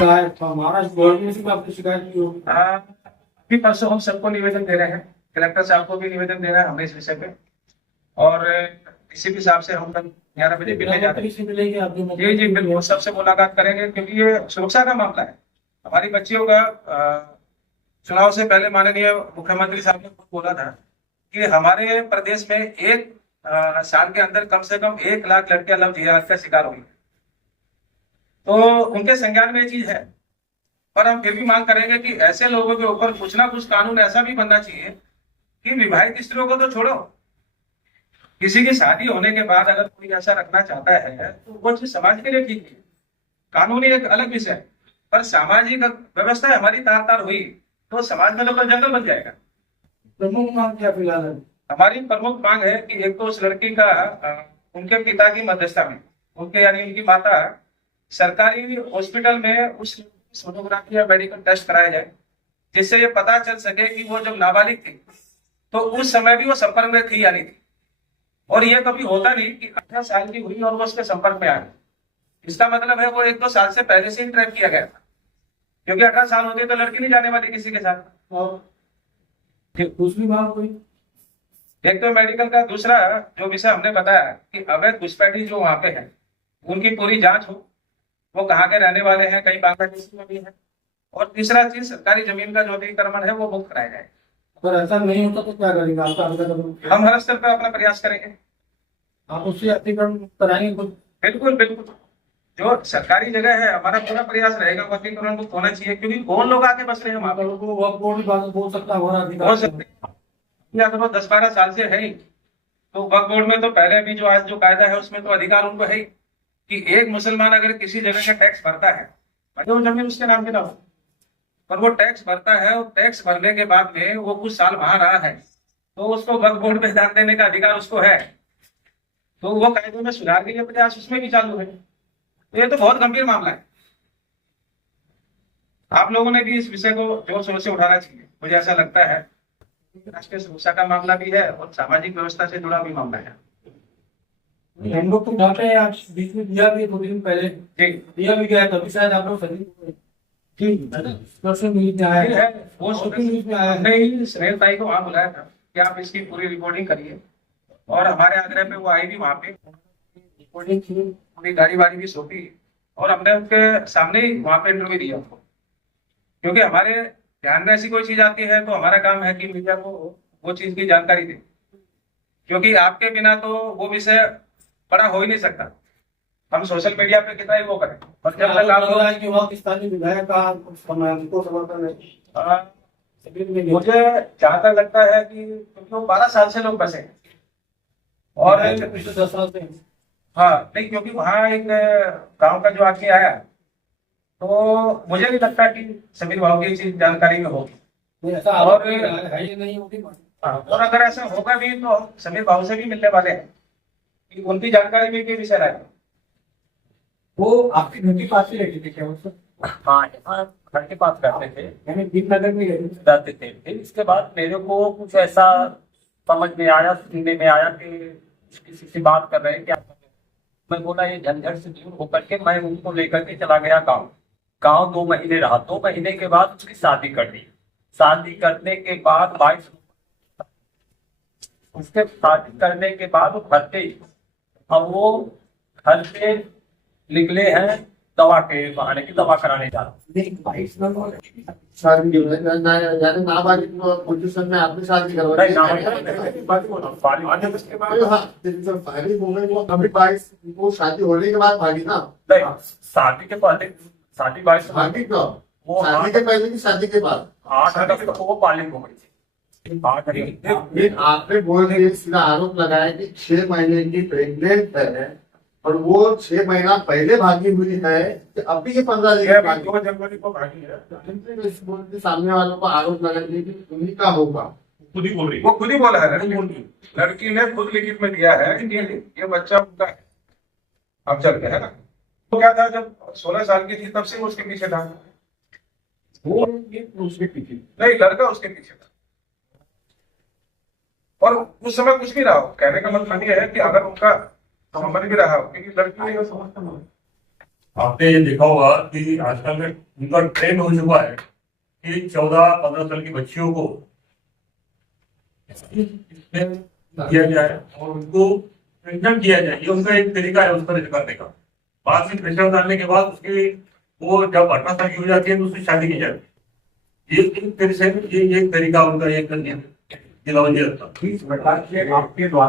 शिकायत था महाराष्ट्र गवर्नमेंट से आपकी शिकायत की होगी। अभी परसों हम सबको निवेदन दे रहे हैं, कलेक्टर साहब को भी निवेदन दे रहे हैं हमने इस विषय पे, और इसी के हिसाब से हम कल 11 बजे मिलने जा रहे हैं। मिलेगी आपकी जी जी बिल्कुल, सबसे मुलाकात करेंगे, क्योंकि ये सुरक्षा का मामला है। हमारी बच्चियों का चुनाव से पहले माननीय मुख्यमंत्री साहब ने खुद बोला था कि हमारे प्रदेश में एक साल के अंदर कम से कम 1 लाख लड़कियां लव जिहाद का शिकार हुई। तो उनके संज्ञान में ये चीज है, पर हम फिर भी मांग करेंगे कि ऐसे लोगों के ऊपर कुछ ना कुछ कानून ऐसा भी बनना चाहिए कि विवाहित स्त्रियों को तो छोड़ो, किसी की शादी होने के बाद अगर कोई ऐसा रखना चाहता है तो वो चीज समाज के लिए ठीक है। कानूनी एक अलग विषय है, पर सामाजिक व्यवस्था हमारी तार तार हुई तो समाज में तो कल जंगल बन जाएगा। प्रमुख मांग क्या फिलहाल है? हमारी प्रमुख मांग है कि एक तो उस लड़की का उनके पिता की मध्यस्थता में, उनके यानी उनकी माता सरकारी हॉस्पिटल में उस सोनोग्राफी या मेडिकल टेस्ट कराया जाए, जिससे ये पता चल सके कि वो जब नाबालिग थी तो उस समय भी वो संपर्क में थी या नहीं थी। और ये कभी होता नहीं कि 18 साल की हुई और वो उसके संपर्क में आ गई, इसका मतलब है वो 1-2 साल से पहले से ही ट्रैक किया गया था, क्योंकि 18 साल होती तो लड़की नहीं जाने वाली किसी के साथ। और दूसरी मांग कोई? एक तो मेडिकल का, दूसरा जो विषय हमने बताया कि अवैध घुसपैठी जो वहां पे है उनकी पूरी जांच हो, वो कहाँ के रहने वाले हैं, कहीं बांग्लादेश में भी है। और तीसरा चीज, सरकारी जमीन का जो अतिक्रमण है वो मुक्त कराया जाए। अगर ऐसा नहीं होता तो क्या करेंगे आपका? हम हर स्तर पर अपना प्रयास करेंगे। आप उससे अतिक्रमण कराएंगे कुछ? बिल्कुल बिल्कुल, जो सरकारी जगह है हमारा पूरा प्रयास रहेगा वो अतिक्रमण मुक्त होना चाहिए, क्योंकि कौन लोग आके बस रहे हैं वहां पर। वो वक्फ बोर्ड भी बोल सकता है हमारा हो अधिकार सकते हैं, अगर वो 10-12 साल से है ही तो वक्फ बोर्ड में तो पहले भी जो आज जो कायदा है उसमें तो अधिकार उनको है ही कि एक मुसलमान अगर किसी जगह का टैक्स भरता है, भले वो जमीन उसके नाम की ना हो, पर वो टैक्स भरता है और टैक्स भरने के बाद में वो कुछ साल वहां रहा है तो उसको वक्फ बोर्ड में दान देने का अधिकार उसको है। तो वो कायदे में सुधार के लिए प्रयास उसमें भी चालू है। तो ये तो बहुत गंभीर मामला है, आप लोगों ने भी इस विषय को जोर शोर से उठाना चाहिए। मुझे ऐसा लगता है राष्ट्रीय सुरक्षा का मामला भी है और सामाजिक व्यवस्था से जुड़ा भी मामला है। हम लोग तो उठाते हैं, आप बीच में दिया भी 2 दिन पहले दिया भी गया, तभी शायद आप लोग सही न्यूज में आया है, वो न्यूज में आया है। नहीं, स्नेहल ताई को वहां बुलाया था कि आप इसकी पूरी रिपोर्टिंग करिए, और हमारे आग्रह पे वो आई भी वहां पे, रिपोर्टिंग की, पूरी गाड़ी वाड़ी भी सौंपी, और हमने उनके सामने ही वहां पे इंटरव्यू दिया उनको। क्योंकि हमारे ध्यान में ऐसी कोई चीज आती है तो हमारा काम है कि मीडिया को वो चीज की जानकारी दे, क्योंकि आपके बिना तो वो विषय बड़ा हो ही नहीं सकता। हम सोशल मीडिया पे कितना ही वो करें, और जब तक आप पाकिस्तानी विधायक का समर्थन है, मुझे जहां तक लगता है कि क्योंकि वो 12 साल से लोग बसे हैं, और 10 साल से। हाँ नहीं, क्योंकि वहाँ एक गांव का जो आदमी आया तो मुझे नहीं लगता कि समीर भाव की चीज जानकारी में होगी, ऐसा और है ये नहीं होगी। और अगर ऐसा होगा भी तो हम समीर भाव से भी मिलने वाले हैं कि उनकी जानकारी में भी विषय आए। वो आपकी घर के पास ही रहती थी क्या उससे? हाँ, यहाँ घर के पास रहते थे, यानी दीपनगर में रहते रहते थे। फिर इसके बाद मेरे को कुछ ऐसा समझ में आया, सुनने में आया कि किसी से बात कर रहे हैं, क्या कर रहे हैं। मैं बोला ये झंझट से दूर होकर के मैं उनको लेकर के चला गया गाँव 2 महीने रहा। 2 महीने के बाद उसकी शादी कर दी। शादी करने के बाद 22 उसके शादी करने के बाद वो घर पे, अब वो घर पे निकले हैं दवा के बहाने की दवा कराने जा रहे पोजिशन में आपने शादी करवाई। अभी 22 वो शादी होने के बाद भागी ना? शादी के पहले, शादी 22 भागी कब? वो शादी के पहले की शादी के बाद 8 अगस्त को वो बालिग हो गई थी। 8 अगस्त आपने बोल रहे सीधा आरोप लगाया कि 6 महीने की प्रेग्नेंट है और वो 6 महीना पहले भागी हुई है, तो अभी ये 15 दिन भागी। 2 जनवरी को भागी है। सामने वालों को आरोप लगाने की उन्हीं का होगा। खुद ही बोल रही, वो खुद ही बोला है, लड़की ने खुद लिखित में दिया है कि ये बच्चा उनका है। अब चल गया है ना, तो क्या था जब 16 साल की थी तब से वो उसके पीछे था, वो उसके पीछे नहीं, लड़का उसके पीछे था। और उस समय कुछ भी रहा हो, कहने का मतलब ये है कि अगर उनका समझ भी रहा हो, क्योंकि लड़की ने समर्थन हो, आपने ये देखा होगा कि आजकल में उनका ट्रेंड हो चुका है कि 14-15 साल की बच्चियों को इसमें दिया जाए और उनको प्रेग्नेंट किया जाए। ये उनका एक तरीका है उस पर करने का। बाद में प्रेशर डालने के बाद उसकी वो जब 18 साल की हो जाती है तो उसकी शादी की जाती है। ये एक तरह से ये एक तरीका उनका एक दिलावंदी रहता है। इस प्रकार से आपके द्वारा